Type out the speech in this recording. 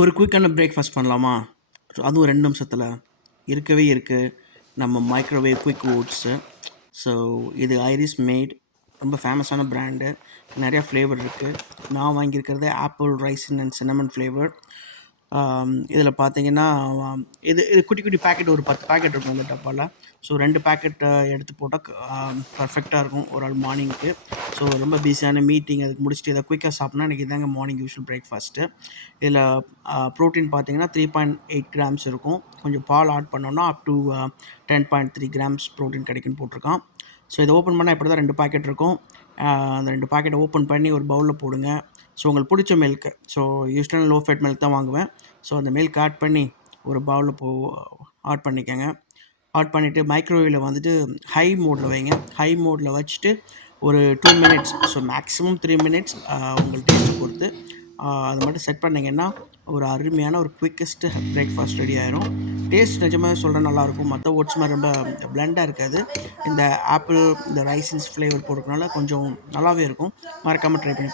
ஒரு குயிக்கான பிரேக்ஃபாஸ்ட் பண்ணலாமா? ஸோ அதுவும் 2 நிமிஷத்துல. இருக்கவே இருக்கு. நம்ம மைக்ரோவேவ் குயிக் ஓட்ஸு. ஸோ இது ஐரிஸ் மேட். ரொம்ப ஃபேமஸான பிராண்டு. நெறையா ஃப்ளேவர் இருக்கு. நான் வாங்கியிருக்கிறது apple, raisin and cinnamon flavour. இதில் பார்த்தீங்கன்னா, இது இது குட்டி குட்டி பாக்கெட் ஒரு 10 பாக்கெட் இருக்கும் இந்த டப்பால. ஸோ 2 பாக்கெட் எடுத்து போட்டா பர்ஃபெக்ட்டா இருக்கும் ஒரு ஆள் மார்னிங்க்கு. ஸோ ரொம்ப பிஸியான மீட்டிங் அதுக்கு முடிச்சுட்டு இதை குயிக்காக சாப்பிட்னா எனக்கு இதாங்க மார்னிங் யூஷுவல் பிரேக்ஃபாஸ்ட்டு. இதில் ப்ரோட்டீன் பார்த்தீங்கன்னா 3.8 கிராம்ஸ் இருக்கும். கொஞ்சம் பால் ஆட் பண்ணோம்னா அப் டு 10.3 கிராம்ஸ் ப்ரோட்டீன் கிடைக்குன்னு போட்டிருக்கான். ஸோ இதை ஓப்பன் பண்ணால் இப்படி தான் 2 பாக்கெட் இருக்கும். அந்த 2 பாக்கெட்டை ஓப்பன் பண்ணி ஒரு பவுலில் போடுங்க. ஸோ உங்களுக்கு பிடிச்ச மில்க்கு, ஸோ யூஸ்வலாக லோ ஃபேட் மில்க் தான் வாங்குவேன். ஸோ அந்த மில்க் ஆட் பண்ணி ஒரு பவுலில் ஆட் பண்ணிக்கோங்க. ஆட் பண்ணிவிட்டு மைக்ரோவேவில் வந்துட்டு ஹை மோடில் வைங்க. ஹை மோடில் வச்சுட்டு ஒரு 2 மினிட்ஸ், ஸோ மேக்ஸிமம் 3 மினிட்ஸ் உங்கள் டேஸ்ட்டை பொறுத்து அது மட்டும் செட் பண்ணிங்கன்னா ஒரு அருமையான ஒரு குயிக்கஸ்ட் பிரேக்ஃபாஸ்ட் ரெடி ஆயிரும். டேஸ்ட் நிஜமாக சொல்கிறேன் நல்லாயிருக்கும். மற்ற ஓட்ஸ் மாதிரி ரொம்ப பிளெண்டாக இருக்காது. இந்த ஆப்பிள், இந்த ரைசின்ஸ் ஃப்ளேவர் போடுறதுனால கொஞ்சம் நல்லாவே இருக்கும். மறக்காமல் ட்ரை பண்ணி